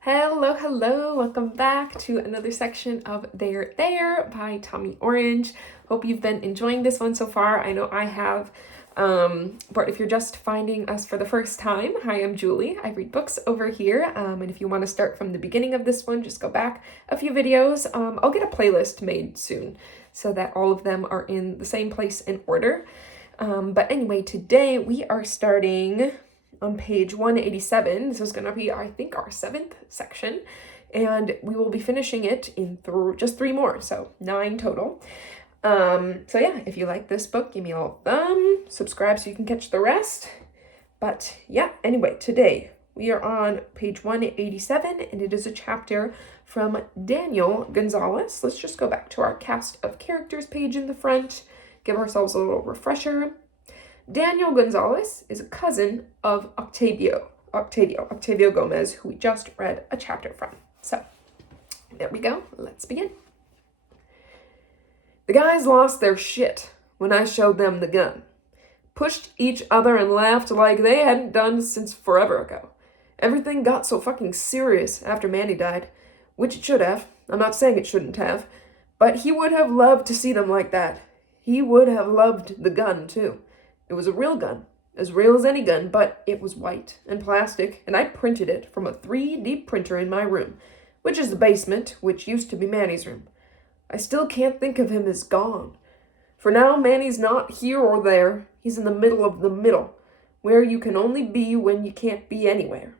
Hello, welcome back to another section of There by Tommy Orange. Hope you've been enjoying this one so far. I know I have. But if you're just finding us for the first time, hi, I'm Julie. I read books over here. And if you want to start from the beginning of this one, just go back a few videos. I'll get a playlist made soon so that all of them are in the same place in order. But anyway, today we are starting on page 187. This is going to be, I think, our 7th section, and we will be finishing it in just 3 more, so 9 total. So yeah, if you like this book, give me a little thumb, subscribe so you can catch the rest. But yeah, anyway, today we are on page 187, and it is a chapter from Daniel Gonzalez. Let's just go back to our cast of characters page in the front, give ourselves a little refresher. Daniel Gonzalez is a cousin of Octavio Gomez, who we just read a chapter from. So, there we go. Let's begin. The guys lost their shit when I showed them the gun. Pushed each other and laughed like they hadn't done since forever ago. Everything got so fucking serious after Manny died, which it should have. I'm not saying it shouldn't have, but he would have loved to see them like that. He would have loved the gun, too. It was a real gun, as real as any gun, but it was white and plastic, and I printed it from a 3D printer in my room, which is the basement, which used to be Manny's room. I still can't think of him as gone. For now, Manny's not here or there. He's in the middle of the middle, where you can only be when you can't be anywhere.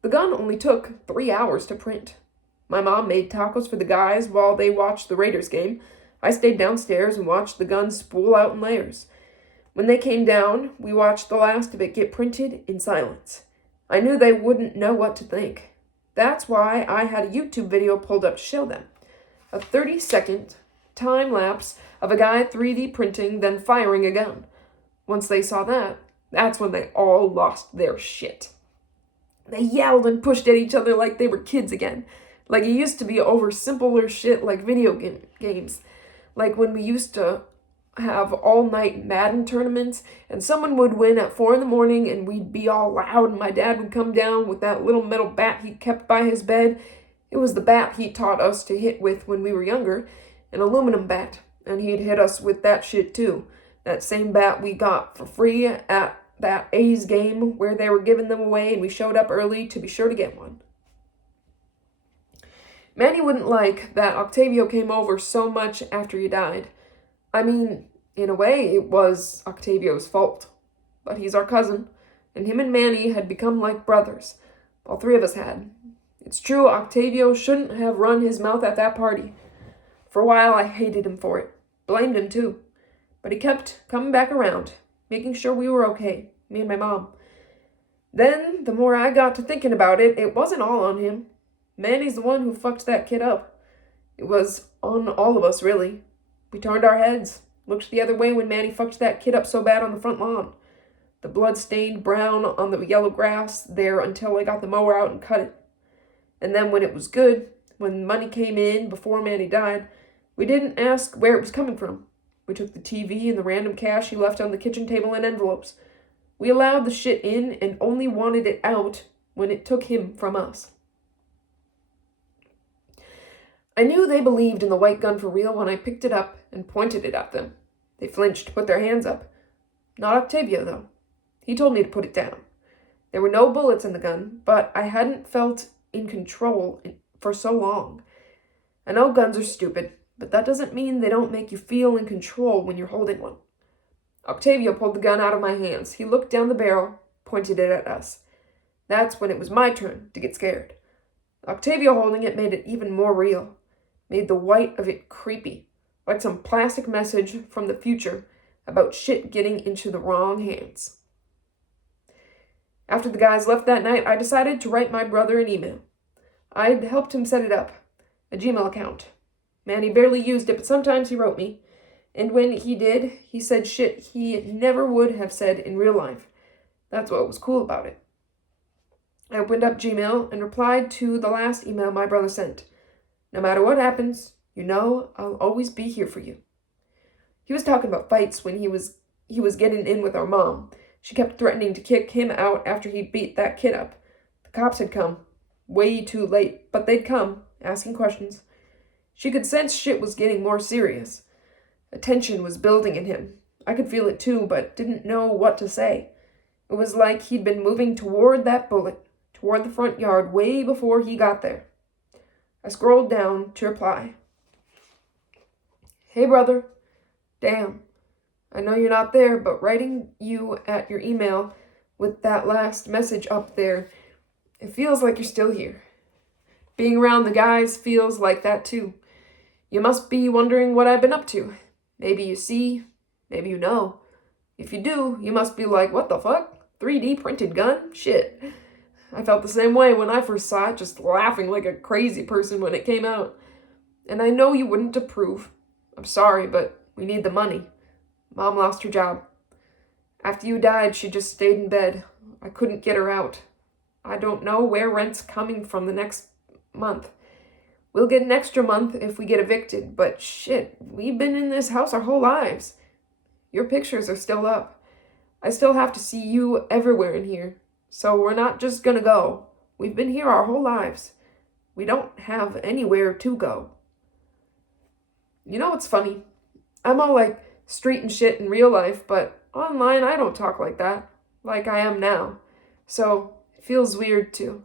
The gun only took 3 hours to print. My mom made tacos for the guys while they watched the Raiders game. I stayed downstairs and watched the gun spool out in layers. When they came down, we watched the last of it get printed in silence. I knew they wouldn't know what to think. That's why I had a YouTube video pulled up to show them. A 30-second time lapse of a guy 3D printing, then firing a gun. Once they saw that, that's when they all lost their shit. They yelled and pushed at each other like they were kids again. Like it used to be over simpler shit like video games. Like when we used to have all-night Madden tournaments, and someone would win at 4 a.m, and we'd be all loud, and my dad would come down with that little metal bat he kept by his bed. It was the bat he taught us to hit with when we were younger, an aluminum bat, and he'd hit us with that shit too. That same bat we got for free at that A's game where they were giving them away, and we showed up early to be sure to get one. Manny wouldn't like that Octavio came over so much after you died. I mean, in a way, it was Octavio's fault. But he's our cousin, and him and Manny had become like brothers. All 3 of us had. It's true, Octavio shouldn't have run his mouth at that party. For a while, I hated him for it. Blamed him, too. But he kept coming back around, making sure we were okay, me and my mom. Then, the more I got to thinking about it, it wasn't all on him. Manny's the one who fucked that kid up. It was on all of us, really. We turned our heads, looked the other way when Manny fucked that kid up so bad on the front lawn. The blood-stained brown on the yellow grass there until I got the mower out and cut it. And then when it was good, when money came in before Manny died, we didn't ask where it was coming from. We took the TV and the random cash he left on the kitchen table in envelopes. We allowed the shit in and only wanted it out when it took him from us. I knew they believed in the white gun for real when I picked it up and pointed it at them. They flinched, put their hands up. Not Octavio, though. He told me to put it down. There were no bullets in the gun, but I hadn't felt in control for so long. I know guns are stupid, but that doesn't mean they don't make you feel in control when you're holding one. Octavio pulled the gun out of my hands. He looked down the barrel, pointed it at us. That's when it was my turn to get scared. Octavio holding it made it even more real. Made the white of it creepy, like some plastic message from the future about shit getting into the wrong hands. After the guys left that night, I decided to write my brother an email. I'd helped him set it up, a Gmail account. Manny barely used it, but sometimes he wrote me. And when he did, he said shit he never would have said in real life. That's what was cool about it. I opened up Gmail and replied to the last email my brother sent. No matter what happens, you know I'll always be here for you. He was talking about fights when he was getting in with our mom. She kept threatening to kick him out after he beat that kid up. The cops had come. way too late, but they'd come, asking questions. She could sense shit was getting more serious. A tension was building in him. I could feel it too, but didn't know what to say. It was like he'd been moving toward that bullet, toward the front yard, way before he got there. I scrolled down to reply. Hey, brother. Damn. I know you're not there, but writing you at your email with that last message up there, it feels like you're still here. Being around the guys feels like that too. You must be wondering what I've been up to. Maybe you see, maybe you know. If you do, you must be like, what the fuck? 3D printed gun? Shit. I felt the same way when I first saw it, just laughing like a crazy person when it came out. And I know you wouldn't approve. I'm sorry, but we need the money. Mom lost her job. After you died, she just stayed in bed. I couldn't get her out. I don't know where rent's coming from the next month. We'll get an extra month if we get evicted, but shit, we've been in this house our whole lives. Your pictures are still up. I still have to see you everywhere in here. So we're not just gonna go. We've been here our whole lives. We don't have anywhere to go. You know what's funny? I'm all like street and shit in real life, but online I don't talk like that, like I am now. So it feels weird too.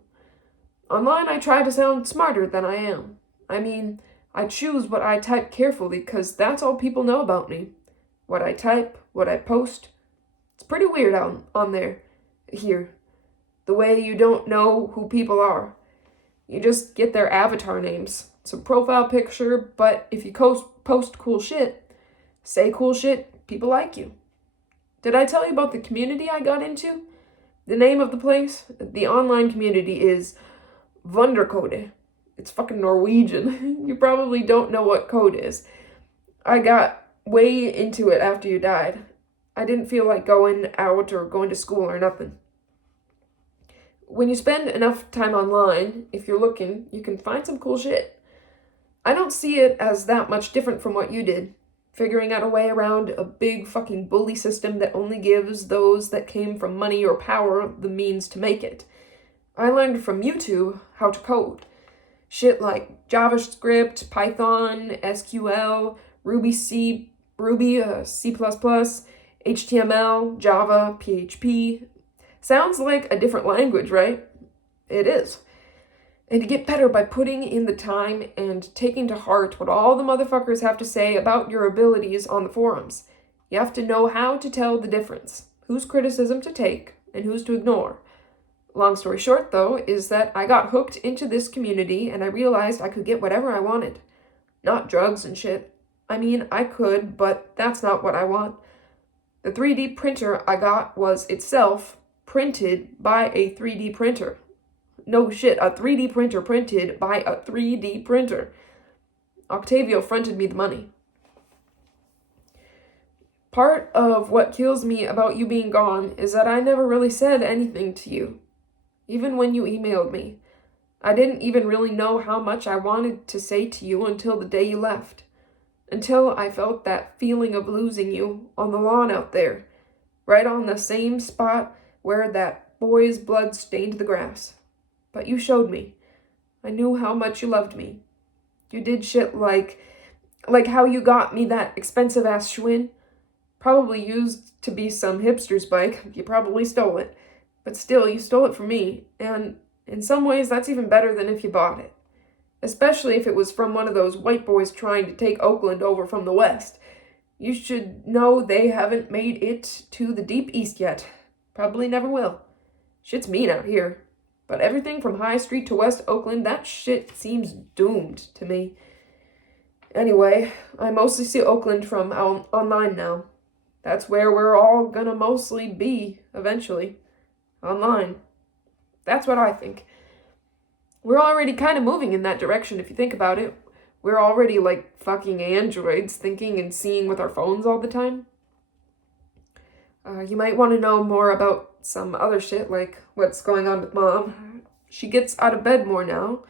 Online I try to sound smarter than I am. I mean, I choose what I type carefully because that's all people know about me. What I type, what I post. It's pretty weird on there, here. The way you don't know who people are. You just get their avatar names, some profile picture, but if you post cool shit, say cool shit, people like you. Did I tell you about the community I got into? The name of the place? The online community is Wundercode. It's fucking Norwegian. You probably don't know what code is. I got way into it after you died. I didn't feel like going out or going to school or nothing. When you spend enough time online, if you're looking, you can find some cool shit. I don't see it as that much different from what you did. Figuring out a way around a big fucking bully system that only gives those that came from money or power the means to make it. I learned from YouTube how to code. Shit like JavaScript, Python, SQL, Ruby, C++, HTML, Java, PHP. Sounds like a different language, right? It is. And to get better by putting in the time and taking to heart what all the motherfuckers have to say about your abilities on the forums. You have to know how to tell the difference, whose criticism to take and whose to ignore. Long story short, though, is that I got hooked into this community and I realized I could get whatever I wanted. Not drugs and shit. I mean, I could, but that's not what I want. The 3D printer I got was itself printed by a 3D printer. No shit, a 3D printer printed by a 3D printer. Octavio fronted me the money. Part of what kills me about you being gone is that I never really said anything to you. Even when you emailed me. I didn't even really know how much I wanted to say to you until the day you left. Until I felt that feeling of losing you on the lawn out there. Right on the same spot where that boy's blood stained the grass. But you showed me. I knew how much you loved me. You did shit like how you got me that expensive-ass Schwinn. Probably used to be some hipster's bike. You probably stole it. But still, you stole it from me. And in some ways, that's even better than if you bought it. Especially if it was from one of those white boys trying to take Oakland over from the West. You should know they haven't made it to the Deep East yet. Probably never will. Shit's mean out here. But everything from High Street to West Oakland, that shit seems doomed to me. Anyway, I mostly see Oakland from online now. That's where we're all gonna mostly be, eventually. Online. That's what I think. We're already kind of moving in that direction if you think about it. We're already like fucking androids thinking and seeing with our phones all the time. You might want to know more about some other shit, like what's going on with Mom. She gets out of bed more now,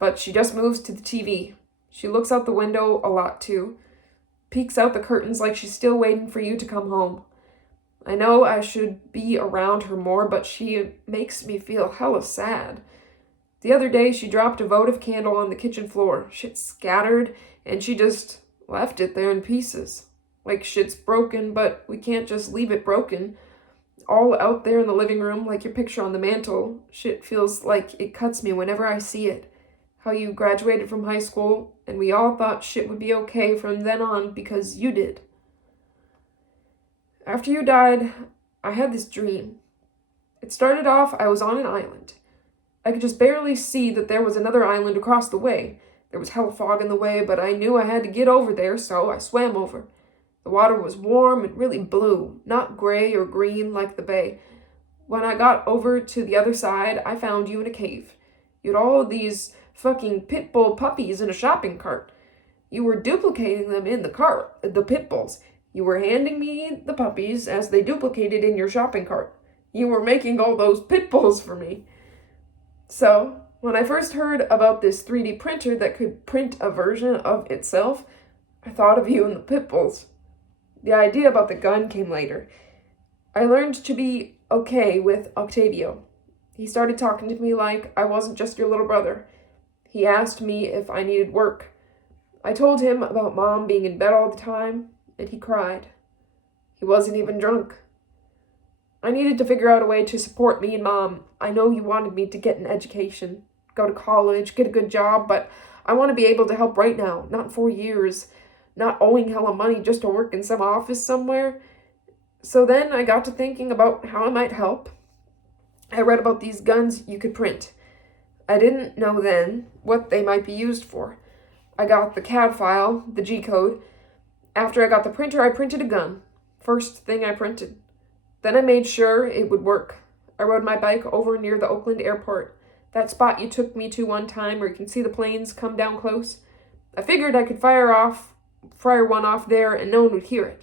but she just moves to the TV. She looks out the window a lot too. Peeks out the curtains like she's still waiting for you to come home. I know I should be around her more, but she makes me feel hella sad. The other day, she dropped a votive candle on the kitchen floor. Shit scattered, and she just left it there in pieces. Like shit's broken, but we can't just leave it broken. All out there in the living room, like your picture on the mantle. Shit feels like it cuts me whenever I see it. How you graduated from high school, and we all thought shit would be okay from then on because you did. After you died, I had this dream. It started off, I was on an island. I could just barely see that there was another island across the way. There was hell fog in the way, but I knew I had to get over there, so I swam over. The water was warm and really blue, not gray or green like the bay. When I got over to the other side, I found you in a cave. You had all these fucking pit bull puppies in a shopping cart. You were duplicating them in the cart, the pit bulls. You were handing me the puppies as they duplicated in your shopping cart. You were making all those pit bulls for me. So, when I first heard about this 3D printer that could print a version of itself, I thought of you and the pit bulls. The idea about the gun came later. I learned to be okay with Octavio. He started talking to me like I wasn't just your little brother. He asked me if I needed work. I told him about Mom being in bed all the time, and he cried. He wasn't even drunk. I needed to figure out a way to support me and Mom. I know you wanted me to get an education, go to college, get a good job, but I want to be able to help right now, not in 4 years, not owing hella money just to work in some office somewhere. So then I got to thinking about how I might help. I read about these guns you could print. I didn't know then what they might be used for. I got the CAD file, the G-code. After I got the printer, I printed a gun. First thing I printed. Then I made sure it would work. I rode my bike over near the Oakland airport, that spot you took me to one time where you can see the planes come down close. I figured I could fire one off there and no one would hear it.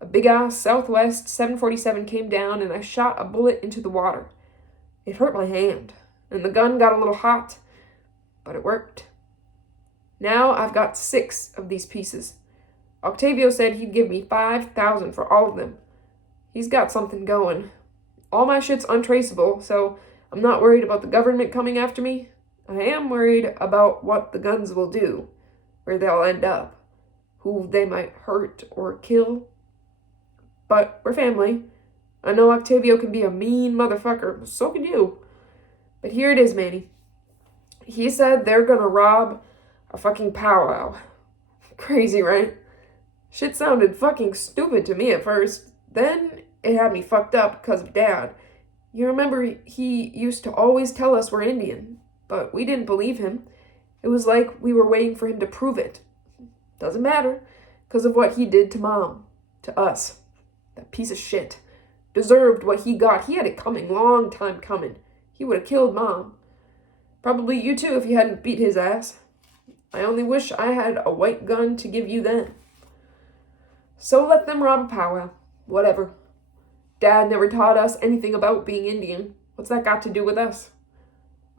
A big-ass Southwest 747 came down and I shot a bullet into the water. It hurt my hand, and the gun got a little hot, but it worked. Now I've got 6 of these pieces. Octavio said he'd give me $5,000 for all of them. He's got something going. All my shit's untraceable, so I'm not worried about the government coming after me. I am worried about what the guns will do, where they'll end up, who they might hurt or kill. But we're family. I know Octavio can be a mean motherfucker, so can you. But here it is, Manny. He said they're gonna rob a fucking powwow. Crazy, right? Shit sounded fucking stupid to me at first. Then it had me fucked up because of Dad. You remember he used to always tell us we're Indian, but we didn't believe him. It was like we were waiting for him to prove it. Doesn't matter, because of what he did to Mom, to us. That piece of shit. Deserved what he got. He had it coming, long time coming. He would have killed Mom. Probably you too if you hadn't beat his ass. I only wish I had a white gun to give you then. So let them rob a powwow. Whatever. Dad never taught us anything about being Indian. What's that got to do with us?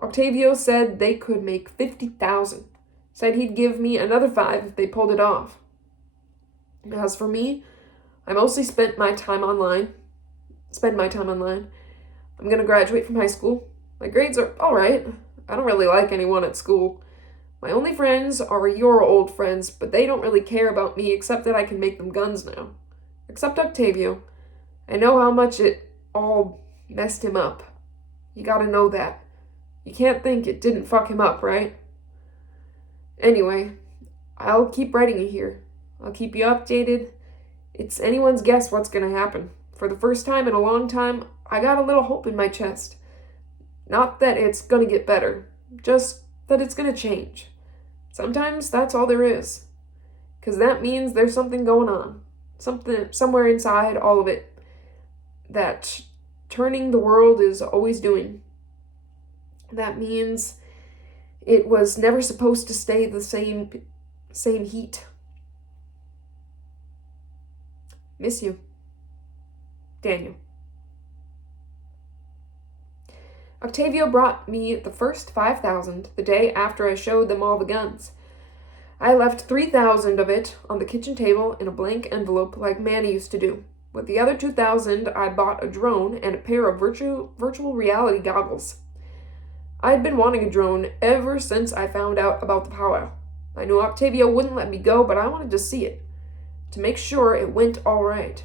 Octavio said they could make $50,000. Said he'd give me another $5,000 if they pulled it off. As for me, I mostly spend my time online. I'm gonna graduate from high school. My grades are alright. I don't really like anyone at school. My only friends are your old friends, but they don't really care about me except that I can make them guns now. Except Octavio. I know how much it all messed him up. You gotta know that. You can't think it didn't fuck him up, right? Anyway, I'll keep writing you here. I'll keep you updated. It's anyone's guess what's gonna happen. For the first time in a long time, I got a little hope in my chest. Not that it's gonna get better, just that it's gonna change. Sometimes that's all there is. 'Cause that means there's something going on. Something somewhere inside all of it that turning the world is always doing. That means it was never supposed to stay the same heat. Miss you. Daniel. Octavio brought me the first $5,000 the day after I showed them all the guns. I left $3,000 of it on the kitchen table in a blank envelope like Manny used to do. With the other $2,000, I bought a drone and a pair of virtual reality goggles. I'd been wanting a drone ever since I found out about the powwow. I knew Octavio wouldn't let me go, but I wanted to see it, to make sure it went all right.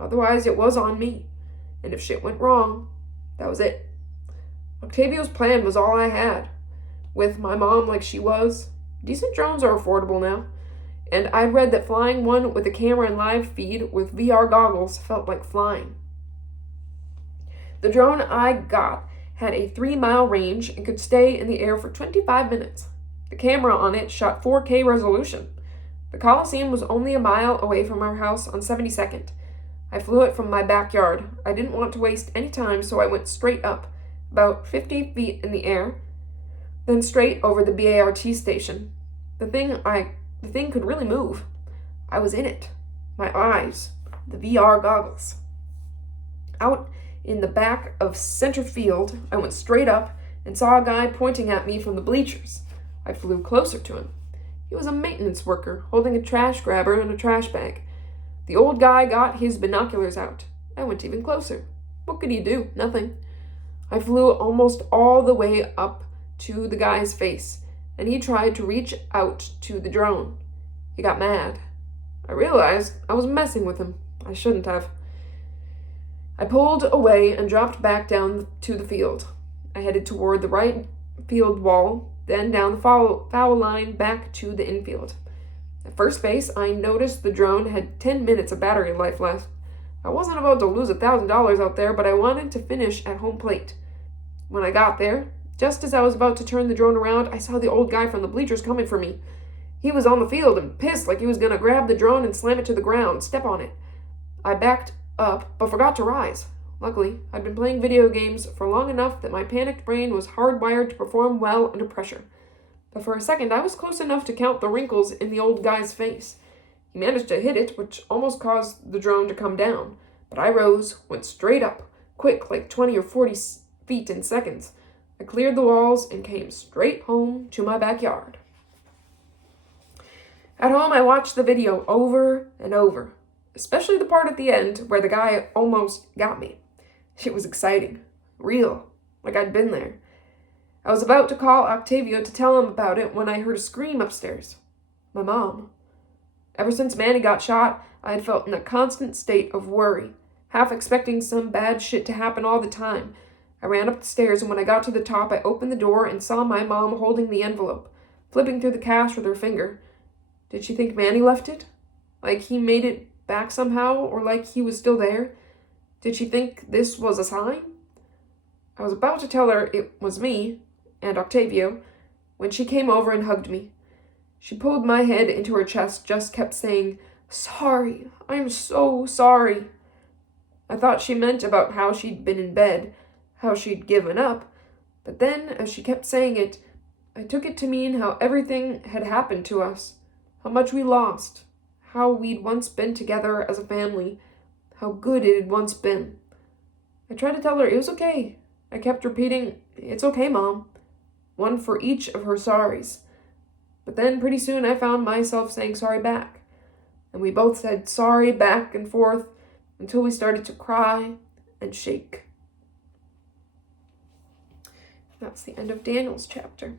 Otherwise, it was on me. And if shit went wrong, that was it. Octavio's plan was all I had. With my mom like she was, decent drones are affordable now. And I'd read that flying one with a camera and live feed with VR goggles felt like flying. The drone I got had a 3-mile range and could stay in the air for 25 minutes. The camera on it shot 4K resolution. The Coliseum was only a mile away from our house on 72nd. I flew it from my backyard. I didn't want to waste any time, so I went straight up, about 50 feet in the air, then straight over the BART station. The thing could really move. I was in it. My eyes, the VR goggles. Out in the back of center field, I went straight up and saw a guy pointing at me from the bleachers. I flew closer to him. He was a maintenance worker, holding a trash grabber and a trash bag. The old guy got his binoculars out. I went even closer. What could he do? Nothing. I flew almost all the way up to the guy's face, and he tried to reach out to the drone. He got mad. I realized I was messing with him. I shouldn't have. I pulled away and dropped back down to the field. I headed toward the right field wall, then down the foul line back to the infield. At first base, I noticed the drone had 10 minutes of battery life left. I wasn't about to lose $1,000 out there, but I wanted to finish at home plate. When I got there, just as I was about to turn the drone around, I saw the old guy from the bleachers coming for me. He was on the field and pissed like he was going to grab the drone and slam it to the ground, step on it. I backed up, but forgot to rise. Luckily, I'd been playing video games for long enough that my panicked brain was hardwired to perform well under pressure. But for a second, I was close enough to count the wrinkles in the old guy's face. He managed to hit it, which almost caused the drone to come down. But I rose, went straight up, quick, like 20 or 40 feet in seconds. I cleared the walls and came straight home to my backyard. At home, I watched the video over and over, especially the part at the end where the guy almost got me. It was exciting, real, like I'd been there. I was about to call Octavio to tell him about it when I heard a scream upstairs. My mom. Ever since Manny got shot, I had felt in a constant state of worry, half expecting some bad shit to happen all the time. I ran up the stairs, and when I got to the top, I opened the door and saw my mom holding the envelope, flipping through the cash with her finger. Did she think Manny left it? Like he made it back somehow, or like he was still there? Did she think this was a sign? I was about to tell her it was me, and Octavio, when she came over and hugged me. She pulled my head into her chest, just kept saying, "Sorry, I'm so sorry." I thought she meant about how she'd been in bed, how she'd given up, but then, as she kept saying it, I took it to mean how everything had happened to us, how much we lost, how we'd once been together as a family, how good it had once been. I tried to tell her it was okay. I kept repeating, "It's okay, Mom," one for each of her sorries. But then pretty soon I found myself saying sorry back, and we both said sorry back and forth until we started to cry and shake. That's the end of Daniel's chapter.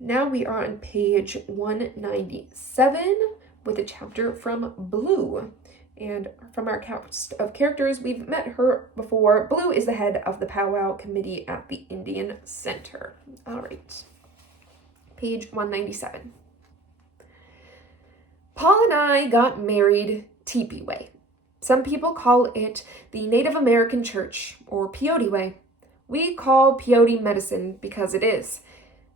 Now we are on page 197 with a chapter from Blue. And from our cast of characters, we've met her before. Blue is the head of the powwow committee at the Indian Center. All right. Page 197. Paul and I got married teepee way. Some people call it the Native American Church, or peyote way. We call peyote medicine because it is.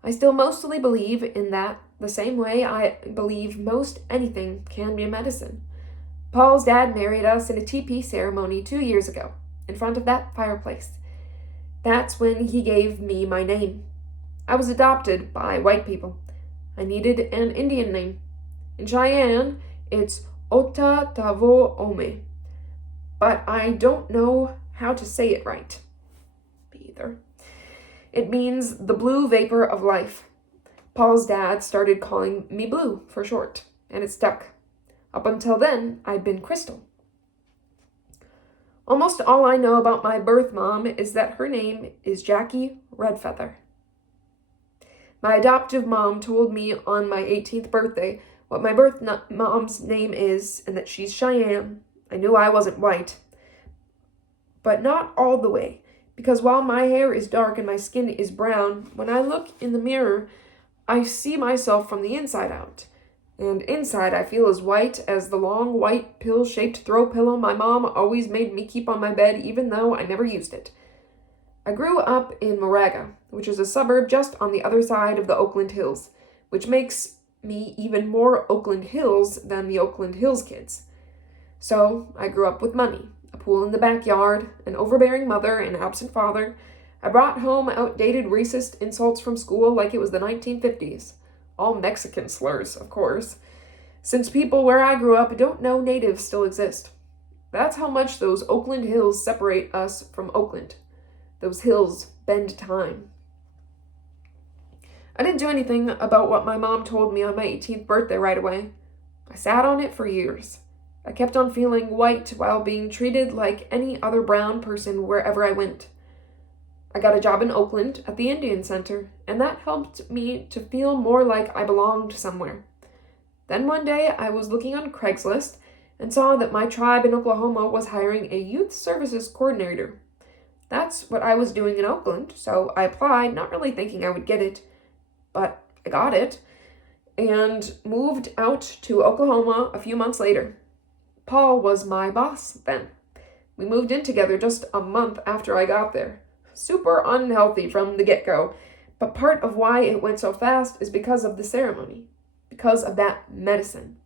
I still mostly believe in that the same way I believe most anything can be a medicine. Paul's dad married us in a teepee ceremony 2 years ago, in front of that fireplace. That's when he gave me my name. I was adopted by white people. I needed an Indian name. In Cheyenne, it's Ota Tavo Ome, but I don't know how to say it right. Either. It means the blue vapor of life. Paul's dad started calling me Blue for short, and it stuck. Up until then, I'd been Crystal. Almost all I know about my birth mom is that her name is Jackie Redfeather. My adoptive mom told me on my 18th birthday what my birth mom's name is and that she's Cheyenne. I knew I wasn't white. But not all the way, because while my hair is dark and my skin is brown, when I look in the mirror, I see myself from the inside out. And inside I feel as white as the long white pill-shaped throw pillow my mom always made me keep on my bed even though I never used it. I grew up in Moraga, which is a suburb just on the other side of the Oakland Hills, which makes me even more Oakland Hills than the Oakland Hills kids. So I grew up with money, a pool in the backyard, an overbearing mother, and absent father. I brought home outdated racist insults from school like it was the 1950s. All Mexican slurs, of course, since people where I grew up don't know natives still exist. That's how much those Oakland Hills separate us from Oakland. Those hills bend time. I didn't do anything about what my mom told me on my 18th birthday right away. I sat on it for years. I kept on feeling white while being treated like any other brown person wherever I went. I got a job in Oakland at the Indian Center, and that helped me to feel more like I belonged somewhere. Then one day I was looking on Craigslist and saw that my tribe in Oklahoma was hiring a youth services coordinator. That's what I was doing in Oakland, so I applied, not really thinking I would get it, but I got it, and moved out to Oklahoma a few months later. Paul was my boss then. We moved in together just a month after I got there. Super unhealthy from the get-go, but part of why it went so fast is because of the ceremony, because of that medicine.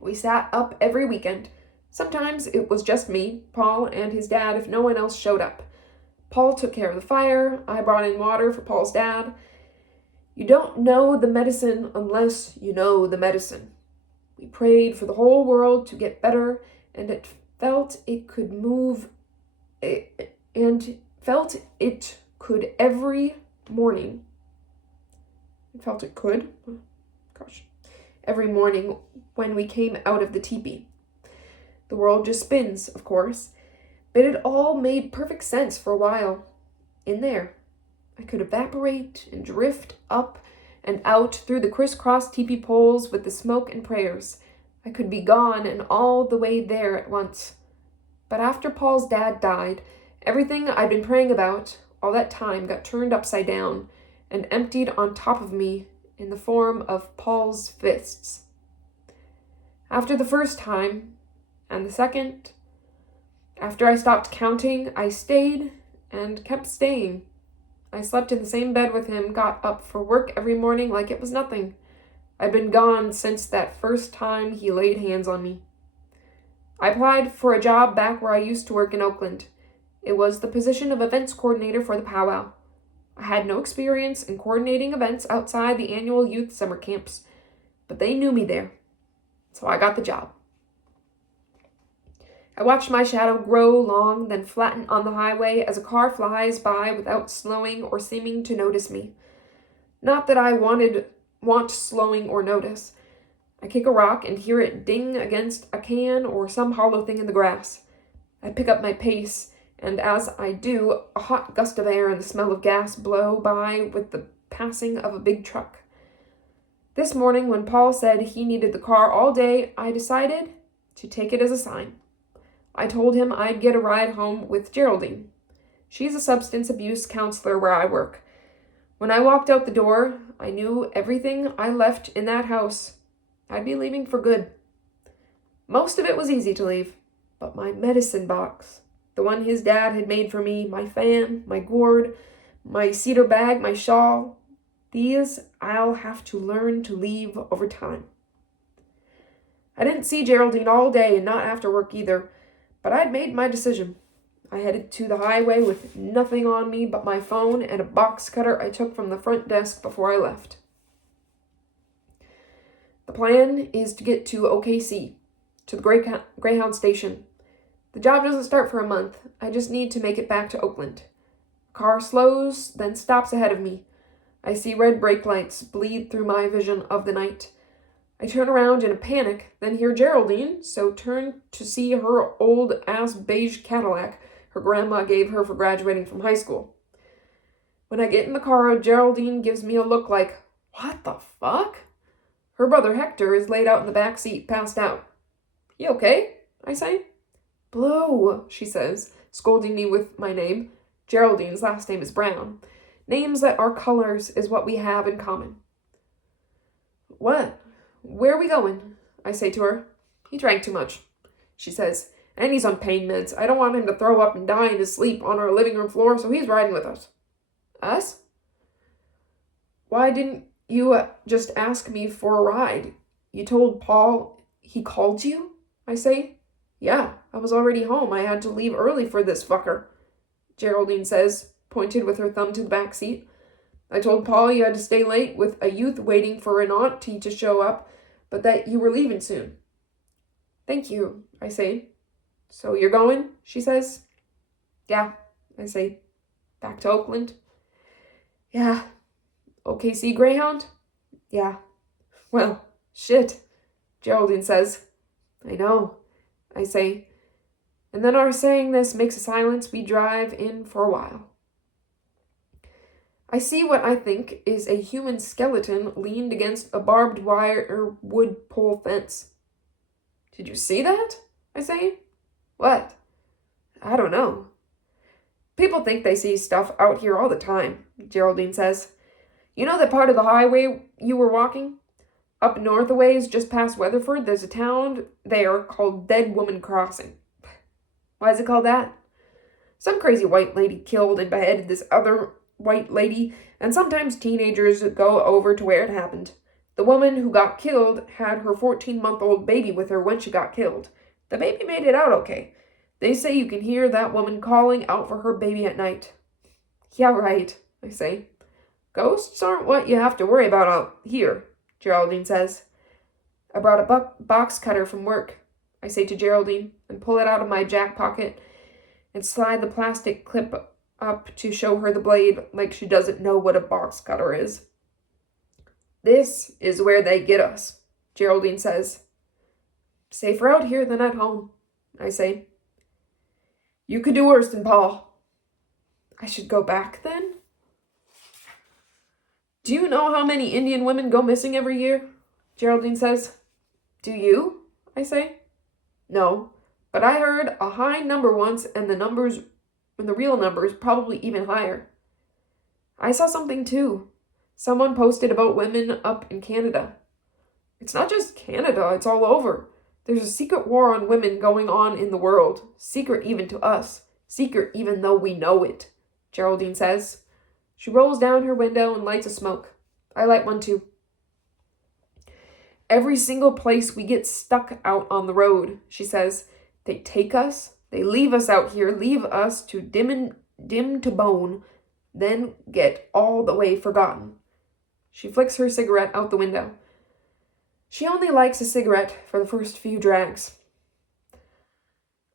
We sat up every weekend. Sometimes it was just me, Paul, and his dad if no one else showed up. Paul took care of the fire. I brought in water for Paul's dad. You don't know the medicine unless you know the medicine. We prayed for the whole world to get better, and it felt it could move, and felt it could every morning. It felt it could? Gosh. Every morning when we came out of the teepee. The world just spins, of course, but it all made perfect sense for a while. In there, I could evaporate and drift up and out through the crisscross teepee poles with the smoke and prayers. I could be gone and all the way there at once. But after Paul's dad died, everything I'd been praying about all that time got turned upside down and emptied on top of me in the form of Paul's fists. After the first time, and the second, after I stopped counting, I stayed and kept staying. I slept in the same bed with him, got up for work every morning like it was nothing. I'd been gone since that first time he laid hands on me. I applied for a job back where I used to work in Oakland. It was the position of events coordinator for the powwow. I had no experience in coordinating events outside the annual youth summer camps, but they knew me there, so I got the job. I watched my shadow grow long, then flatten on the highway as a car flies by without slowing or seeming to notice me. Not that I want slowing or notice. I kick a rock and hear it ding against a can or some hollow thing in the grass. I pick up my pace, and as I do, a hot gust of air and the smell of gas blow by with the passing of a big truck. This morning, when Paul said he needed the car all day, I decided to take it as a sign. I told him I'd get a ride home with Geraldine. She's a substance abuse counselor where I work. When I walked out the door, I knew everything I left in that house, I'd be leaving for good. Most of it was easy to leave, but my medicine box, the one his dad had made for me, my fan, my gourd, my cedar bag, my shawl, these I'll have to learn to leave over time. I didn't see Geraldine all day and not after work either, but I'd made my decision. I headed to the highway with nothing on me but my phone and a box cutter I took from the front desk before I left. The plan is to get to OKC, to the Greyhound station. The job doesn't start for a month. I just need to make it back to Oakland. A car slows, then stops ahead of me. I see red brake lights bleed through my vision of the night. I turn around in a panic, then hear Geraldine, so turn to see her old-ass beige Cadillac her grandma gave her for graduating from high school. When I get in the car, Geraldine gives me a look like, "What the fuck?" Her brother Hector is laid out in the back seat, passed out. "You okay?" I say. "Blue," she says, scolding me with my name. Geraldine's last name is Brown. Names that are colors is what we have in common. "What? Where are we going?" I say to her. "He drank too much," she says, "and he's on pain meds. I don't want him to throw up and die in his sleep on our living room floor, so he's riding with us." "Us? Why didn't you just ask me for a ride? You told Paul he called you?" I say. "Yeah, I was already home. I had to leave early for this fucker," Geraldine says, pointed with her thumb to the back seat. "I told Paul you had to stay late with a youth waiting for an auntie to show up, but that you were leaving soon." "Thank you," I say. "So you're going?" she says. "Yeah," I say. "Back to Oakland?" "Yeah." "OKC Greyhound?" "Yeah." "Well, shit," Geraldine says. "I know," I say. And then our saying this makes a silence we drive in for a while. I see what I think is a human skeleton leaned against a barbed wire wood pole fence. "Did you see that?" I say. "What?" "I don't know." "People think they see stuff out here all the time," Geraldine says. "You know that part of the highway you were walking? Up north a ways, just past Weatherford, there's a town there called Dead Woman Crossing." "Why is it called that?" "Some crazy white lady killed and beheaded this other white lady, and sometimes teenagers go over to where it happened. The woman who got killed had her 14-month-old baby with her when she got killed. The baby made it out okay. They say you can hear that woman calling out for her baby at night." "Yeah, right," I say. "Ghosts aren't what you have to worry about out here," Geraldine says. "I brought a box cutter from work," I say to Geraldine, and pull it out of my jack pocket and slide the plastic clip up to show her the blade like she doesn't know what a box cutter is. "This is where they get us," Geraldine says. "Safer out here than at home," I say. "You could do worse than Paul." "I should go back then?" "Do you know how many Indian women go missing every year?" Geraldine says. "Do you?" I say. "No, but I heard a high number once, and the real number is probably even higher." "I saw something too. Someone posted about women up in Canada." "It's not just Canada, it's all over. There's a secret war on women going on in the world. Secret even to us. Secret even though we know it," Geraldine says. She rolls down her window and lights a smoke. I light one too. "Every single place we get stuck out on the road," she says. "They take us, they leave us out here, leave us to dim to bone, then get all the way forgotten." She flicks her cigarette out the window. She only likes a cigarette for the first few drags.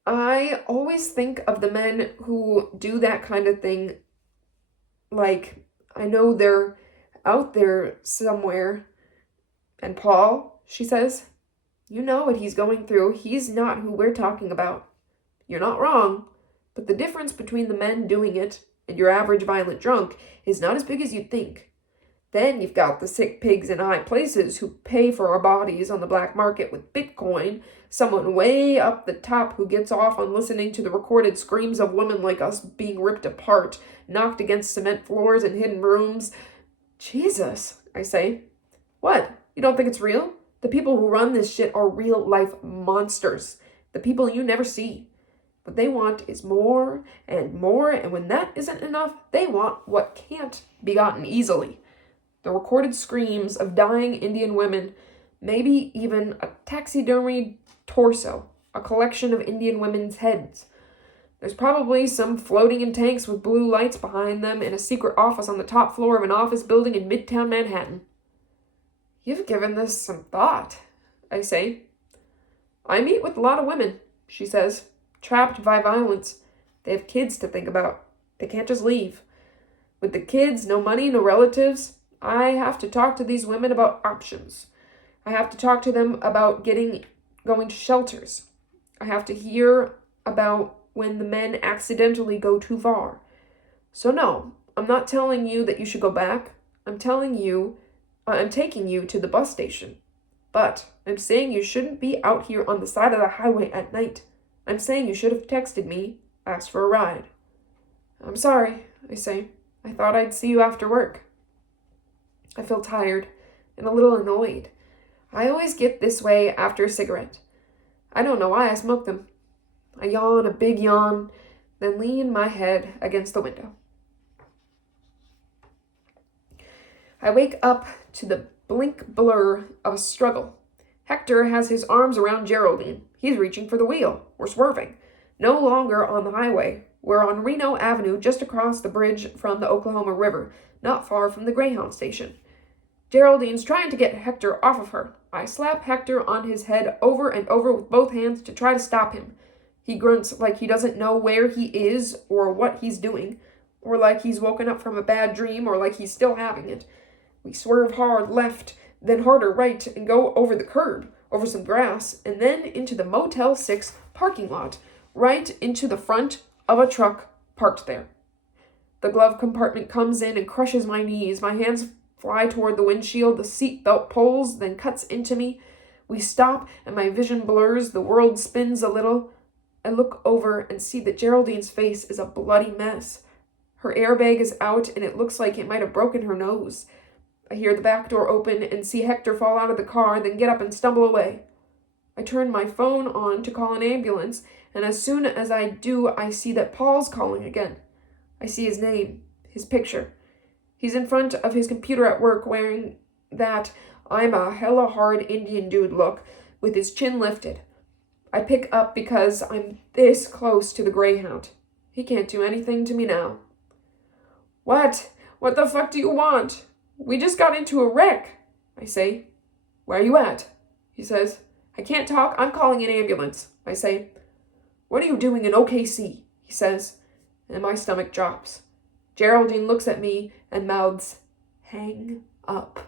I always think of the men who do that kind of thing like, I know they're out there somewhere. "And Paul," she says, "you know what he's going through. He's not who we're talking about." You're not wrong, but the difference between the men doing it and your average violent drunk is not as big as you'd think. Then you've got the sick pigs in high places who pay for our bodies on the black market with Bitcoin, someone way up the top who gets off on listening to the recorded screams of women like us being ripped apart, knocked against cement floors in hidden rooms. Jesus, I say. What? You don't think it's real? The people who run this shit are real-life monsters. The people you never see. What they want is more, and when that isn't enough, they want what can't be gotten easily. The recorded screams of dying Indian women, maybe even a taxidermied torso, a collection of Indian women's heads. There's probably some floating in tanks with blue lights behind them in a secret office on the top floor of an office building in Midtown Manhattan. You've given this some thought, I say. I meet with a lot of women, she says, trapped by violence. They have kids to think about. They can't just leave. With the kids, no money, no relatives, I have to talk to these women about options. I have to talk to them about going to shelters. I have to hear about when the men accidentally go too far. So no, I'm not telling you that you should go back. I'm taking you to the bus station. But I'm saying you shouldn't be out here on the side of the highway at night. I'm saying you should have texted me, asked for a ride. I'm sorry, I say. I thought I'd see you after work. I feel tired and a little annoyed. I always get this way after a cigarette. I don't know why I smoke them. I yawn a big yawn, then lean my head against the window. I wake up to the blink blur of a struggle. Hector has his arms around Geraldine. He's reaching for the wheel. We're swerving. No longer on the highway. We're on Reno Avenue, just across the bridge from the Oklahoma River, not far from the Greyhound station. Geraldine's trying to get Hector off of her. I slap Hector on his head over and over with both hands to try to stop him. He grunts like he doesn't know where he is or what he's doing, or like he's woken up from a bad dream, or like he's still having it. We swerve hard left, then harder right, and go over the curb, over some grass, and then into the Motel 6 parking lot, right into the front of a truck parked there. The glove compartment comes in and crushes my knees. My hands fly toward the windshield. The seatbelt pulls, then cuts into me. We stop, and my vision blurs. The world spins a little. I look over and see that Geraldine's face is a bloody mess. Her airbag is out, and it looks like it might have broken her nose. I hear the back door open and see Hector fall out of the car, then get up and stumble away. I turn my phone on to call an ambulance, and as soon as I do, I see that Paul's calling again. I see his name, his picture. He's in front of his computer at work wearing that I'm a hella hard Indian dude look with his chin lifted. I pick up because I'm this close to the Greyhound. He can't do anything to me now. What? What the fuck do you want? We just got into a wreck, I say. Where are you at? He says. I can't talk. I'm calling an ambulance, I say. What are you doing in OKC? He says, and my stomach drops. Geraldine looks at me and mouths, hang up.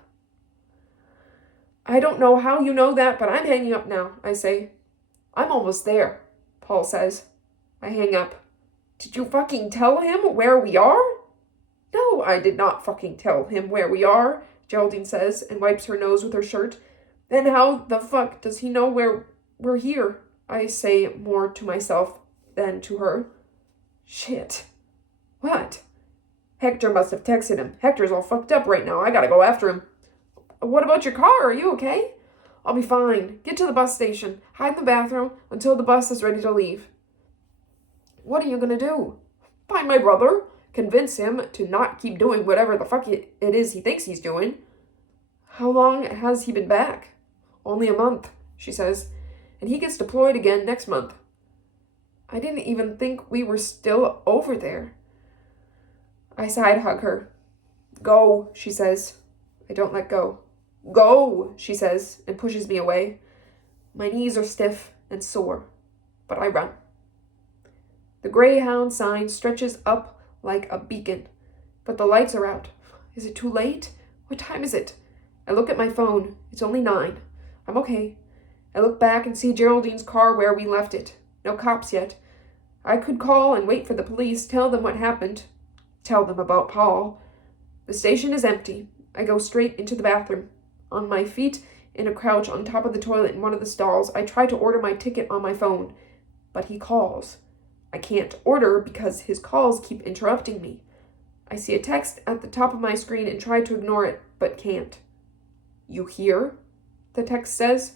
I don't know how you know that, but I'm hanging up now, I say. I'm almost there, Paul says. I hang up. Did you fucking tell him where we are? No, I did not fucking tell him where we are, Geraldine says, and wipes her nose with her shirt. Then how the fuck does he know we're here? I say more to myself than to her. Shit. What? Hector must have texted him. Hector's all fucked up right now. I gotta go after him. What about your car? Are you okay? I'll be fine. Get to the bus station. Hide in the bathroom until the bus is ready to leave. What are you gonna do? Find my brother. Convince him to not keep doing whatever the fuck it is he thinks he's doing. How long has he been back? Only a month, she says, and he gets deployed again next month. I didn't even think we were still over there. I side hug her. Go, she says. I don't let go. Go, she says, and pushes me away. My knees are stiff and sore, but I run. The Greyhound sign stretches up like a beacon, but the lights are out. Is it too late? What time is it? I look at my phone. It's only 9. I'm okay. I look back and see Geraldine's car where we left it. No cops yet. I could call and wait for the police, tell them what happened. Tell them about Paul. The station is empty. I go straight into the bathroom. On my feet, in a crouch on top of the toilet in one of the stalls, I try to order my ticket on my phone. But he calls. I can't order because his calls keep interrupting me. I see a text at the top of my screen and try to ignore it, but can't. You here? The text says.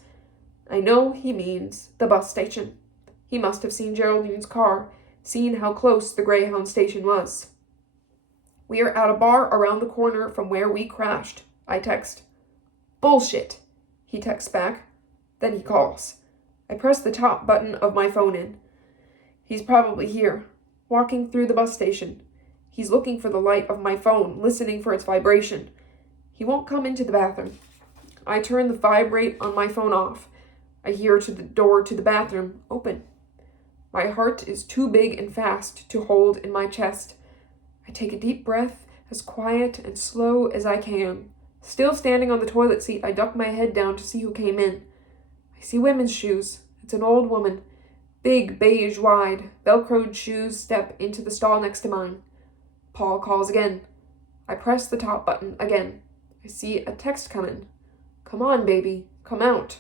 I know he means the bus station. He must have seen Geraldine's car, seen how close the Greyhound station was. We are at a bar around the corner from where we crashed, I text. Bullshit, he texts back. Then he calls. I press the top button of my phone in. He's probably here, walking through the bus station. He's looking for the light of my phone, listening for its vibration. He won't come into the bathroom. I turn the vibrate on my phone off. I hear to the door to the bathroom open. My heart is too big and fast to hold in my chest. I take a deep breath, as quiet and slow as I can. Still standing on the toilet seat, I duck my head down to see who came in. I see women's shoes. It's an old woman. Big, beige, wide, velcroed shoes step into the stall next to mine. Paul calls again. I press the top button again. I see a text come in. Come on, baby. Come out.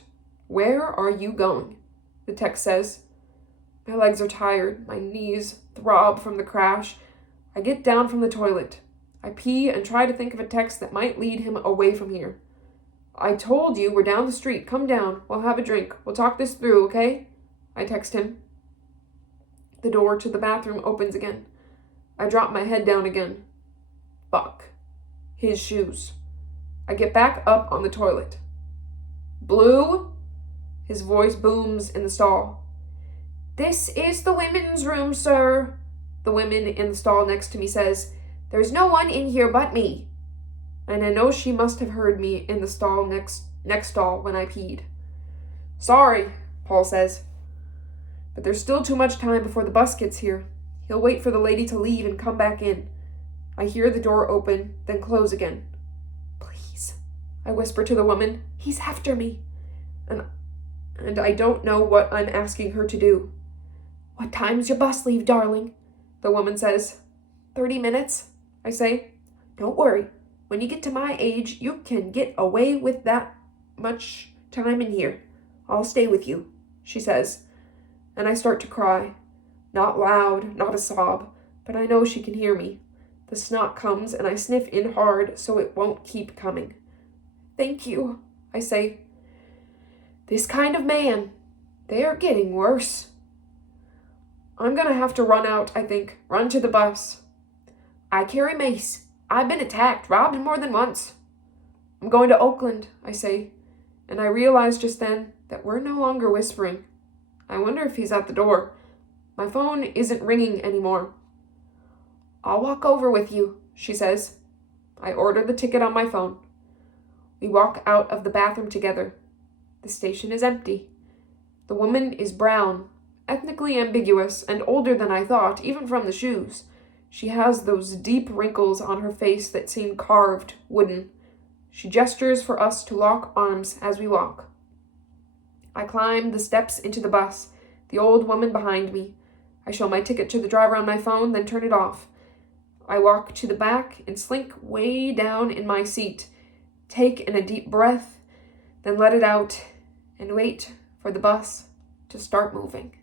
Where are you going? The text says. My legs are tired. My knees throb from the crash. I get down from the toilet. I pee and try to think of a text that might lead him away from here. I told you we're down the street. Come down. We'll have a drink. We'll talk this through, okay? I text him. The door to the bathroom opens again. I drop my head down again. Fuck. His shoes. I get back up on the toilet. Blue? His voice booms in the stall. This is the women's room, sir. The woman in the stall next to me says, There's no one in here but me. And I know she must have heard me in the stall next stall when I peed. Sorry, Paul says. But there's still too much time before the bus gets here. He'll wait for the lady to leave and come back in. I hear the door open, then close again. Please, I whisper to the woman. He's after me. And I don't know what I'm asking her to do. What time's your bus leave, darling? The woman says. 30 minutes, I say. Don't worry. When you get to my age, you can get away with that much time in here. I'll stay with you, she says. And I start to cry. Not loud, not a sob, but I know she can hear me. The snot comes and I sniff in hard so it won't keep coming. Thank you, I say. This kind of man, they are getting worse. I'm gonna have to run out, I think. Run to the bus. I carry mace. I've been attacked, robbed more than once. I'm going to Oakland, I say, and I realize just then that we're no longer whispering. I wonder if he's at the door. My phone isn't ringing anymore. I'll walk over with you, she says. I order the ticket on my phone. We walk out of the bathroom together. The station is empty. The woman is brown, ethnically ambiguous, and older than I thought, even from the shoes. She has those deep wrinkles on her face that seem carved, wooden. She gestures for us to lock arms as we walk. I climb the steps into the bus, the old woman behind me. I show my ticket to the driver on my phone, then turn it off. I walk to the back and slink way down in my seat, take in a deep breath, then let it out, and wait for the bus to start moving.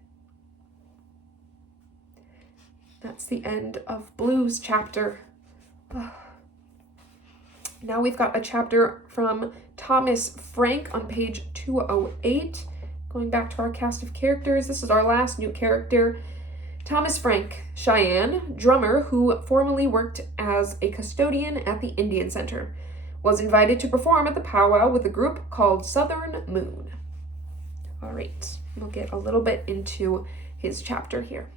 That's the end of Blue's chapter. Now we've got a chapter from Thomas Frank on page 208. Going back to our cast of characters, this is our last new character. Thomas Frank, Cheyenne, drummer who formerly worked as a custodian at the Indian Center, was invited to perform at the powwow with a group called Southern Moon. All right, we'll get a little bit into his chapter here.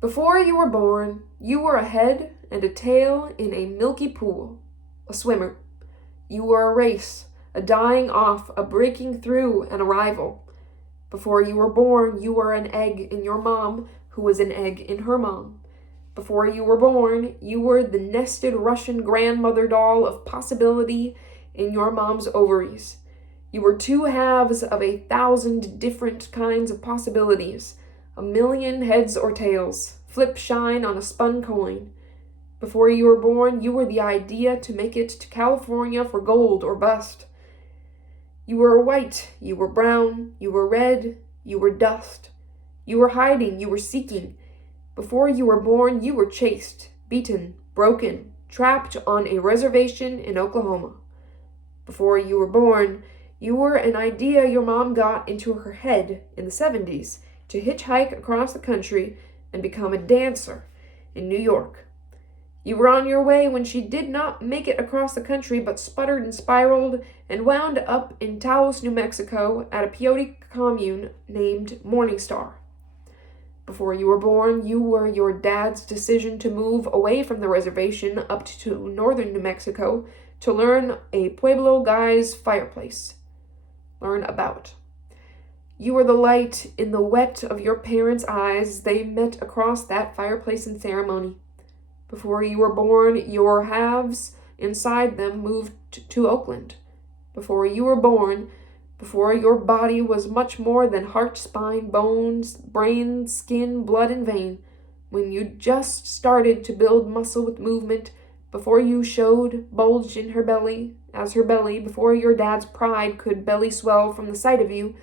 Before you were born, you were a head and a tail in a milky pool, a swimmer. You were a race, a dying off, a breaking through, an arrival. Before you were born, you were an egg in your mom, who was an egg in her mom. Before you were born, you were the nested Russian grandmother doll of possibility in your mom's ovaries. You were two halves of 1,000 different kinds of possibilities, 1,000,000 heads or tails, flip shine on a spun coin. Before you were born, you were the idea to make it to California for gold or bust. You were white, you were brown, you were red, you were dust. You were hiding, you were seeking. Before you were born, you were chased, beaten, broken, trapped on a reservation in Oklahoma. Before you were born, you were an idea your mom got into her head in the 70s to hitchhike across the country and become a dancer in New York. You were on your way when she did not make it across the country but sputtered and spiraled and wound up in Taos, New Mexico at a peyote commune named Morningstar. Before you were born, you were your dad's decision to move away from the reservation up to northern New Mexico to learn a Pueblo guy's fireplace. Learn about. You were the light in the wet of your parents' eyes as they met across that fireplace in ceremony. Before you were born, your halves inside them moved to Oakland. Before you were born, before your body was much more than heart, spine, bones, brain, skin, blood, and vein, when you just started to build muscle with movement, before you showed bulge in her belly, as her belly, before your dad's pride could belly swell from the sight of you,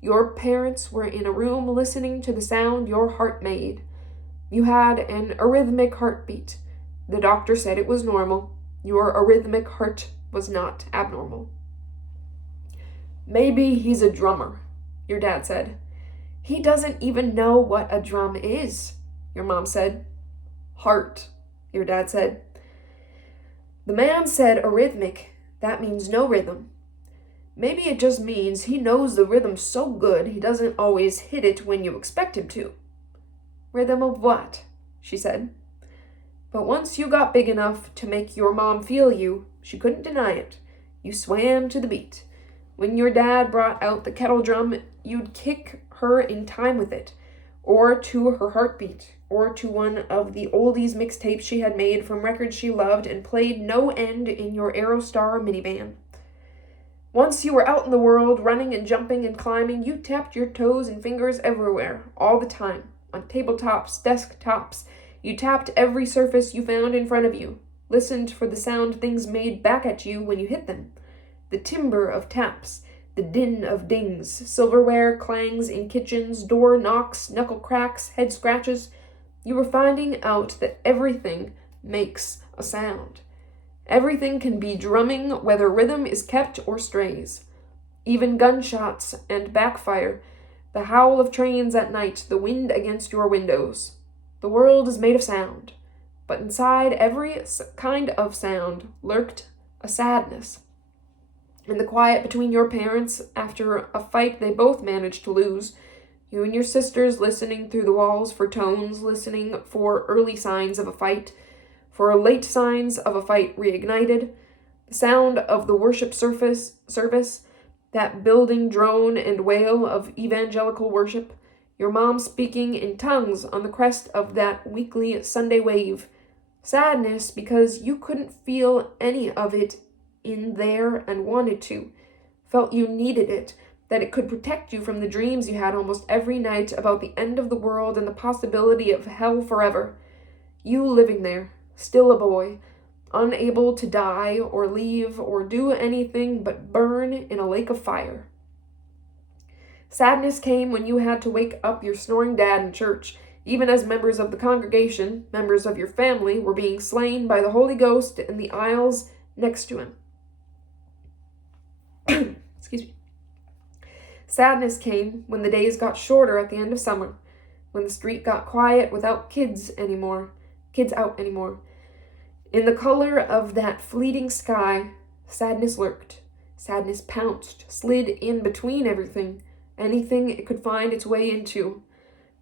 your parents were in a room listening to the sound your heart made. You had an arrhythmic heartbeat. The doctor said it was normal. Your arrhythmic heart was not abnormal. Maybe he's a drummer, your dad said. He doesn't even know what a drum is, your mom said. Heart, your dad said. The man said arrhythmic. That means no rhythm. Maybe it just means he knows the rhythm so good he doesn't always hit it when you expect him to. Rhythm of what? She said. But once you got big enough to make your mom feel you, she couldn't deny it. You swam to the beat. When your dad brought out the kettle drum, you'd kick her in time with it, or to her heartbeat, or to one of the oldies mixtapes she had made from records she loved and played no end in your Aerostar minivan. Once you were out in the world, running and jumping and climbing, you tapped your toes and fingers everywhere, all the time, on tabletops, desktops. You tapped every surface you found in front of you, listened for the sound things made back at you when you hit them. The timbre of taps, the din of dings, silverware clangs in kitchens, door knocks, knuckle cracks, head scratches. You were finding out that everything makes a sound. Everything can be drumming, whether rhythm is kept or strays. Even gunshots and backfire, the howl of trains at night, the wind against your windows. The world is made of sound, but inside every kind of sound lurked a sadness. In the quiet between your parents, after a fight they both managed to lose, you and your sisters listening through the walls for tones, listening for early signs of a fight, for late signs of a fight reignited, the sound of the worship service, that building drone and wail of evangelical worship, your mom speaking in tongues on the crest of that weekly Sunday wave, sadness because you couldn't feel any of it in there and wanted to, felt you needed it, that it could protect you from the dreams you had almost every night about the end of the world and the possibility of hell forever. You living there, still a boy, unable to die or leave or do anything but burn in a lake of fire. Sadness came when you had to wake up your snoring dad in church, even as members of the congregation, members of your family, were being slain by the Holy Ghost in the aisles next to him. Excuse me. Sadness came when the days got shorter at the end of summer, when the street got quiet without kids out anymore. In the color of that fleeting sky, sadness lurked. Sadness pounced, slid in between everything, anything it could find its way into,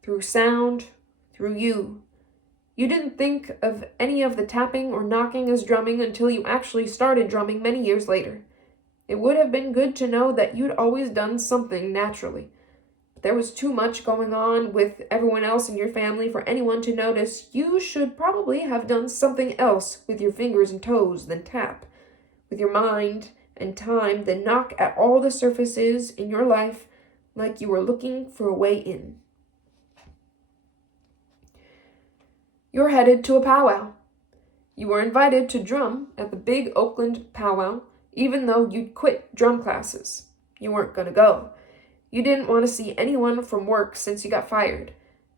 through sound, through you. You didn't think of any of the tapping or knocking as drumming until you actually started drumming many years later. It would have been good to know that you'd always done something naturally. But there was too much going on with everyone else in your family for anyone to notice. You should probably have done something else with your fingers and toes than tap. With your mind and time than knock at all the surfaces in your life like you were looking for a way in. You're headed to a powwow. You were invited to drum at the big Oakland powwow, even though you'd quit drum classes. You weren't going to go. You didn't want to see anyone from work since you got fired,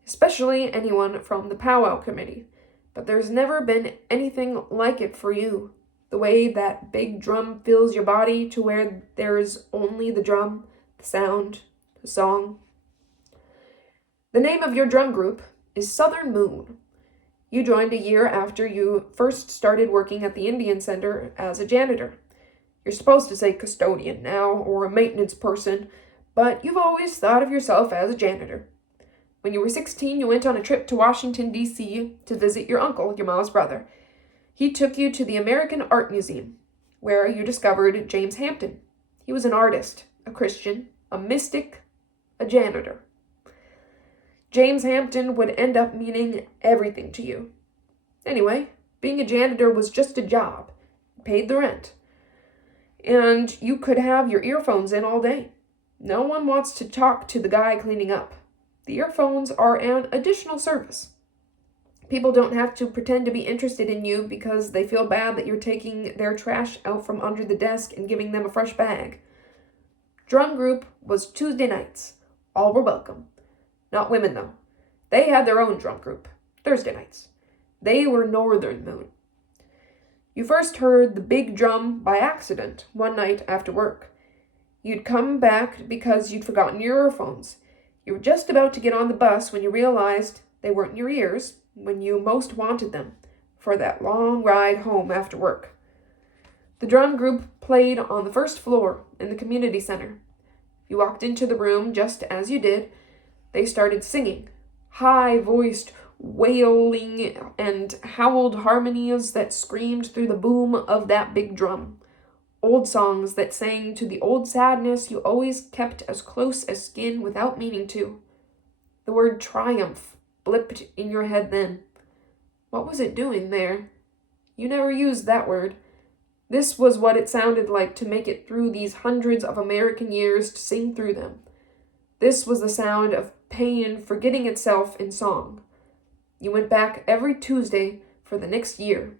especially anyone from the powwow committee. But there's never been anything like it for you. The way that big drum fills your body to where there's only the drum, the sound, the song. The name of your drum group is Southern Moon. You joined a year after you first started working at the Indian Center as a janitor. You're supposed to say custodian now, or a maintenance person, but you've always thought of yourself as a janitor. When you were 16, you went on a trip to Washington, D.C. to visit your uncle, your mom's brother. He took you to the American Art Museum, where you discovered James Hampton. He was an artist, a Christian, a mystic, a janitor. James Hampton would end up meaning everything to you. Anyway, being a janitor was just a job. paid the rent. And you could have your earphones in all day. No one wants to talk to the guy cleaning up. The earphones are an additional service. People don't have to pretend to be interested in you because they feel bad that you're taking their trash out from under the desk and giving them a fresh bag. Drum group was Tuesday nights. All were welcome. Not women, though. They had their own drum group. Thursday nights. They were Northern Moon. You first heard the big drum by accident one night after work. You'd come back because you'd forgotten your earphones. You were just about to get on the bus when you realized they weren't in your ears when you most wanted them for that long ride home after work. The drum group played on the first floor in the community center. You walked into the room just as you did. They started singing, high-voiced, wailing and howled harmonies that screamed through the boom of that big drum. Old songs that sang to the old sadness you always kept as close as skin without meaning to. The word triumph blipped in your head then. What was it doing there? You never used that word. This was what it sounded like to make it through these hundreds of American years, to sing through them. This was the sound of pain forgetting itself in song. You went back every Tuesday for the next year.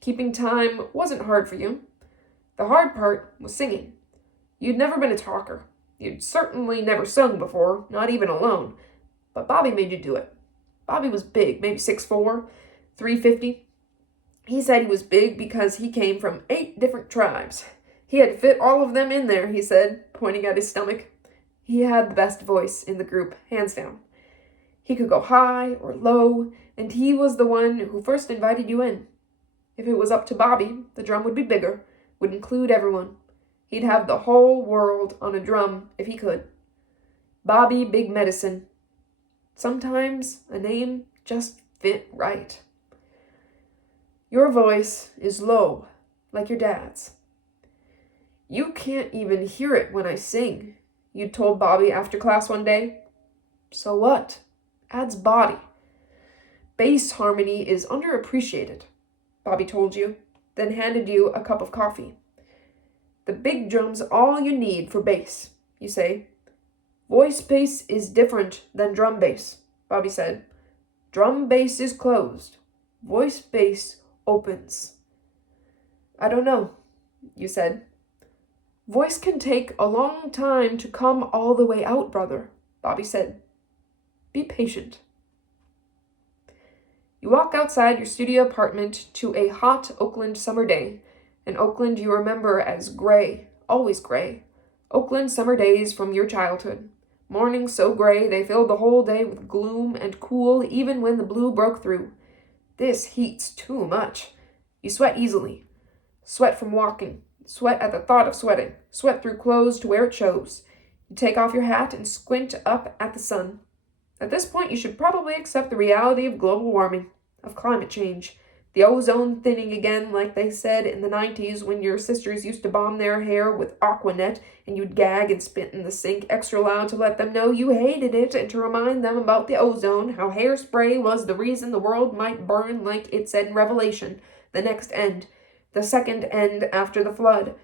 Keeping time wasn't hard for you. The hard part was singing. You'd never been a talker. You'd certainly never sung before, not even alone. But Bobby made you do it. Bobby was big, maybe 6'4", 350. He said he was big because he came from 8 different tribes. He had fit all of them in there, he said, pointing at his stomach. He had the best voice in the group, hands down. He could go high or low, and he was the one who first invited you in. If it was up to Bobby, the drum would be bigger, would include everyone. He'd have the whole world on a drum if he could. Bobby Big Medicine. Sometimes a name just fit right. Your voice is low, like your dad's. You can't even hear it when I sing, you told Bobby after class one day. So what? Adds body. Bass harmony is underappreciated, Bobby told you, then handed you a cup of coffee. The big drum's all you need for bass, you say. Voice bass is different than drum bass, Bobby said. Drum bass is closed. Voice bass opens. I don't know, you said. Voice can take a long time to come all the way out, brother, Bobby said. Be patient. You walk outside your studio apartment to a hot Oakland summer day, an Oakland you remember as gray, always gray. Oakland summer days from your childhood. Mornings so gray they filled the whole day with gloom and cool even when the blue broke through. This heat's too much. You sweat easily. Sweat from walking. Sweat at the thought of sweating. Sweat through clothes to where it shows. You take off your hat and squint up at the sun. At this point, you should probably accept the reality of global warming, of climate change, the ozone thinning again, like they said in the 90s when your sisters used to bomb their hair with Aquanet and you'd gag and spit in the sink extra loud to let them know you hated it and to remind them about the ozone, how hairspray was the reason the world might burn like it said in Revelation, the next end, the second end after the flood.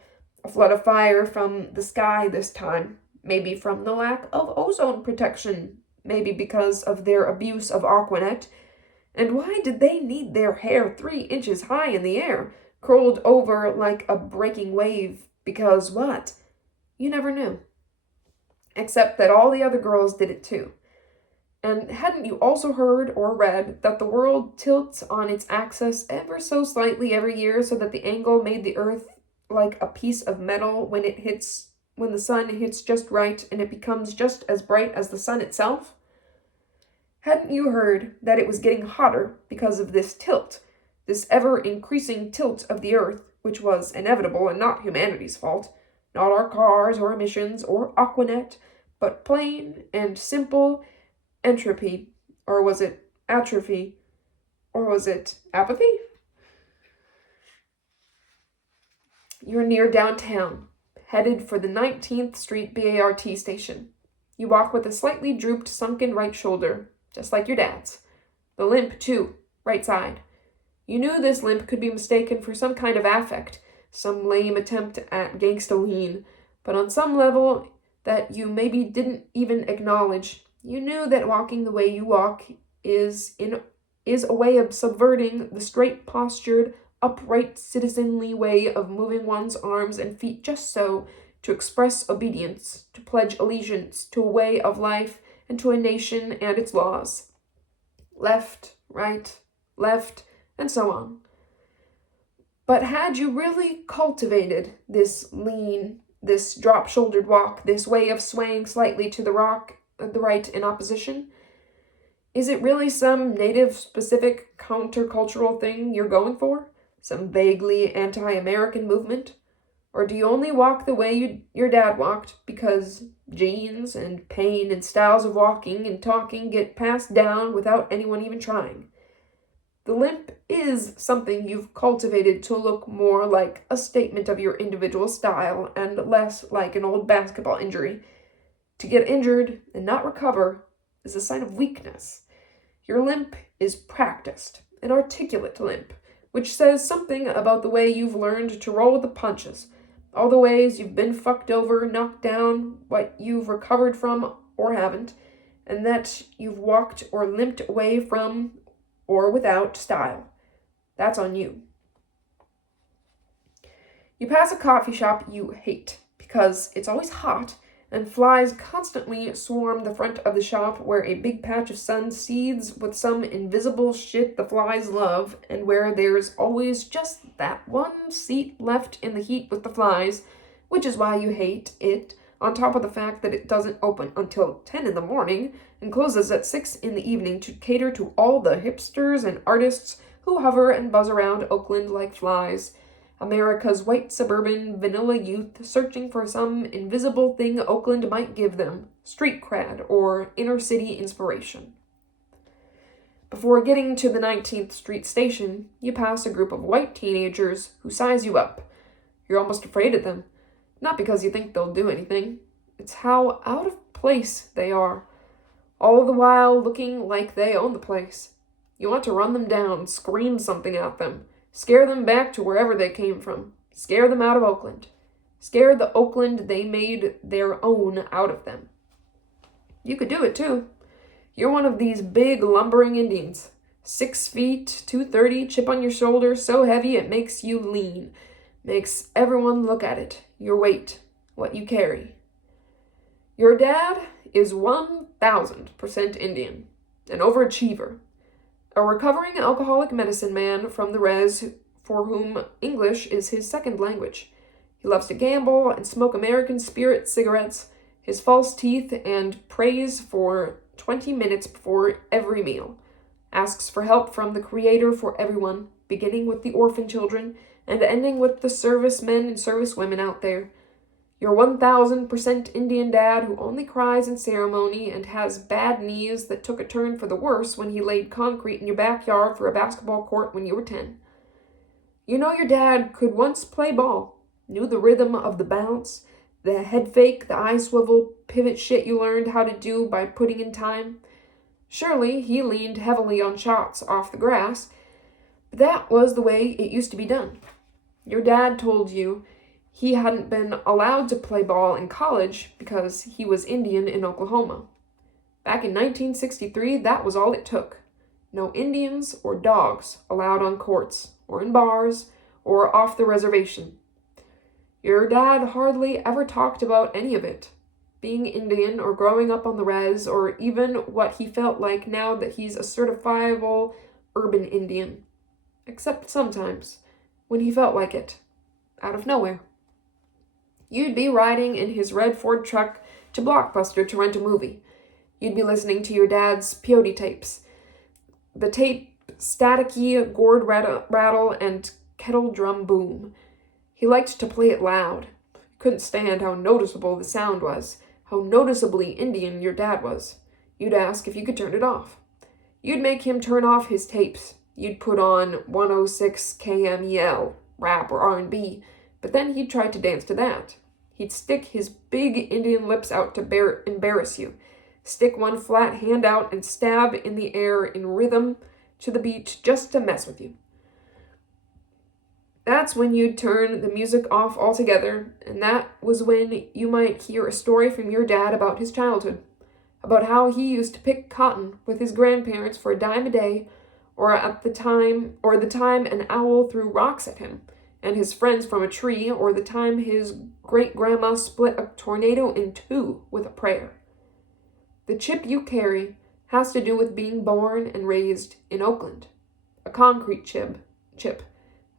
A flood of fire from the sky this time, maybe from the lack of ozone protection. Maybe because of their abuse of Aquanet. And why did they need their hair 3 inches high in the air, curled over like a breaking wave? Because what? You never knew. Except that all the other girls did it too. And hadn't you also heard or read that the world tilts on its axis ever so slightly every year so that the angle made the earth like a piece of metal when the sun hits just right and it becomes just as bright as the sun itself? Hadn't you heard that it was getting hotter because of this tilt, this ever-increasing tilt of the earth, which was inevitable and not humanity's fault, not our cars or emissions or Aquanet, but plain and simple entropy, or was it atrophy, or was it apathy? You're near downtown, headed for the 19th Street BART station. You walk with a slightly drooped, sunken right shoulder, just like your dad's. The limp, too, right side. You knew this limp could be mistaken for some kind of affect, some lame attempt at gangsta lean, but on some level that you maybe didn't even acknowledge, you knew that walking the way you walk is a way of subverting the straight-postured, upright, citizenly way of moving one's arms and feet just so, to express obedience, to pledge allegiance to a way of life and to a nation and its laws. Left, right, left, and so on. But had you really cultivated this lean, this drop-shouldered walk, this way of swaying slightly to the right in opposition? Is it really some native-specific countercultural thing you're going for? Some vaguely anti-American movement? Or do you only walk the way your dad walked because genes and pain and styles of walking and talking get passed down without anyone even trying? The limp is something you've cultivated to look more like a statement of your individual style and less like an old basketball injury. To get injured and not recover is a sign of weakness. Your limp is practiced, an articulate limp, which says something about the way you've learned to roll with the punches, all the ways you've been fucked over, knocked down, what you've recovered from or haven't, and that you've walked or limped away from or without style. That's on you. You pass a coffee shop you hate because it's always hot and flies constantly swarm the front of the shop where a big patch of sun seeds with some invisible shit the flies love, and where there's always just that one seat left in the heat with the flies, which is why you hate it, on top of the fact that it doesn't open until 10 in the morning and closes at 6 in the evening to cater to all the hipsters and artists who hover and buzz around Oakland like flies. America's white suburban vanilla youth searching for some invisible thing Oakland might give them, street cred or inner city inspiration. Before getting to the 19th Street station, you pass a group of white teenagers who size you up. You're almost afraid of them, not because you think they'll do anything. It's how out of place they are, all the while looking like they own the place. You want to run them down, scream something at them, scare them back to wherever they came from. Scare them out of Oakland. Scare the Oakland they made their own out of them. You could do it too. You're one of these big lumbering Indians. 6 feet, 230, chip on your shoulder, so heavy it makes you lean. Makes everyone look at it. Your weight. What you carry. Your dad is 1,000% Indian. An overachiever. A recovering alcoholic medicine man from the res for whom English is his second language. He loves to gamble and smoke American spirit cigarettes, his false teeth, and prays for 20 minutes before every meal. Asks for help from the Creator for everyone, beginning with the orphan children and ending with the servicemen and servicewomen out there. Your 1,000% Indian dad who only cries in ceremony and has bad knees that took a turn for the worse when he laid concrete in your backyard for a basketball court when you were 10. You know your dad could once play ball, knew the rhythm of the bounce, the head fake, the eye swivel, pivot shit you learned how to do by putting in time. Surely he leaned heavily on shots off the grass, but that was the way it used to be done. Your dad told you he hadn't been allowed to play ball in college because he was Indian in Oklahoma. Back in 1963, that was all it took. No Indians or dogs allowed on courts, or in bars, or off the reservation. Your dad hardly ever talked about any of it. Being Indian, or growing up on the res, or even what he felt like now that he's a certifiable urban Indian. Except sometimes, when he felt like it, out of nowhere. You'd be riding in his red Ford truck to Blockbuster to rent a movie. You'd be listening to your dad's peyote tapes. The tape staticky gourd rattle and kettle drum boom. He liked to play it loud. Couldn't stand how noticeable the sound was, how noticeably Indian your dad was. You'd ask if you could turn it off. You'd make him turn off his tapes. You'd put on 106 KMEL, rap or R&B, but then he'd try to dance to that. He'd stick his big Indian lips out to embarrass you, stick one flat hand out and stab in the air in rhythm to the beat just to mess with you. That's when you'd turn the music off altogether, and that was when you might hear a story from your dad about his childhood, about how he used to pick cotton with his grandparents for a dime a day, or the time an owl threw rocks at him and his friends from a tree, or the time his great-grandma split a tornado in two with a prayer. The chip you carry has to do with being born and raised in Oakland. A concrete chip,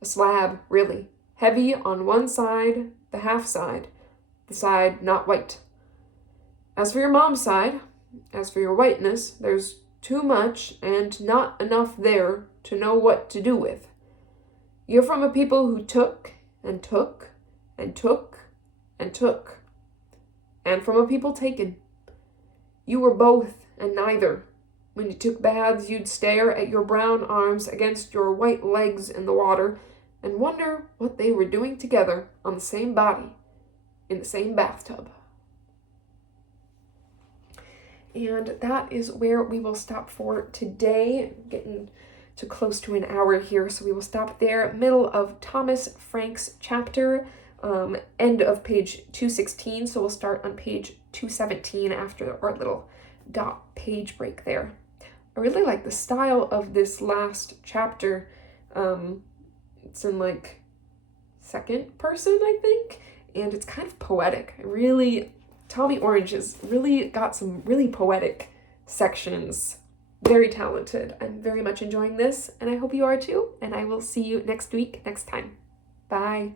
a slab, really, heavy on one side, the half side, the side not white. As for your mom's side, as for your whiteness, there's too much and not enough there to know what to do with. You're from a people who took and took and took and took, and from a people taken. You were both and neither. When you took baths, you'd stare at your brown arms against your white legs in the water and wonder what they were doing together on the same body, in the same bathtub. And that is where we will stop for today. Getting to close to an hour here, so we will stop there. Middle of Thomas Frank's chapter, end of page 216, so we'll start on page 217 after our little dot page break there. I really like the style of this last chapter. It's in like second person, I think, and it's kind of poetic. Tommy Orange has really got some really poetic sections. Very talented. I'm very much enjoying this, and I hope you are too, and I will see you next week, next time. Bye.